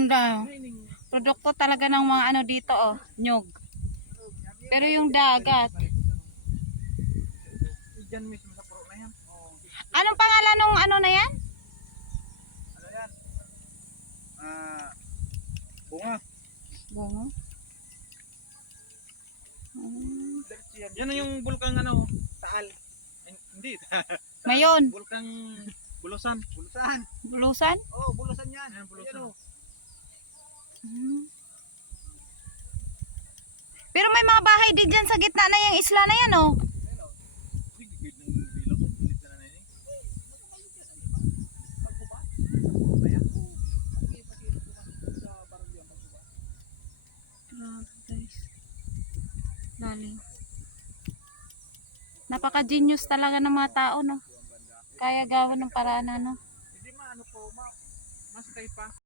Ganda. Produkto talaga ng mga ano dito, oh, nyug. Pero yung dagat. Diyan mismo sa pro na yan. Anong pangalan ng ano na yan? Ano yan? Bunga. Bungo. Yan na yung bulkang ano, Taal. Ay, hindi. Mayon. Bulkang Bulusan. Bulusan. Bulusan? Oh, Bulusan yan. Yan, Bulusan. Pero may mga bahay din dyan sa gitna na yung isla na yan, oh. Grabe, guys. Lalim. Napaka-genius talaga ng mga tao, no? Kaya gawin ng paraan, ano? Hindi maano po, mas kay pa.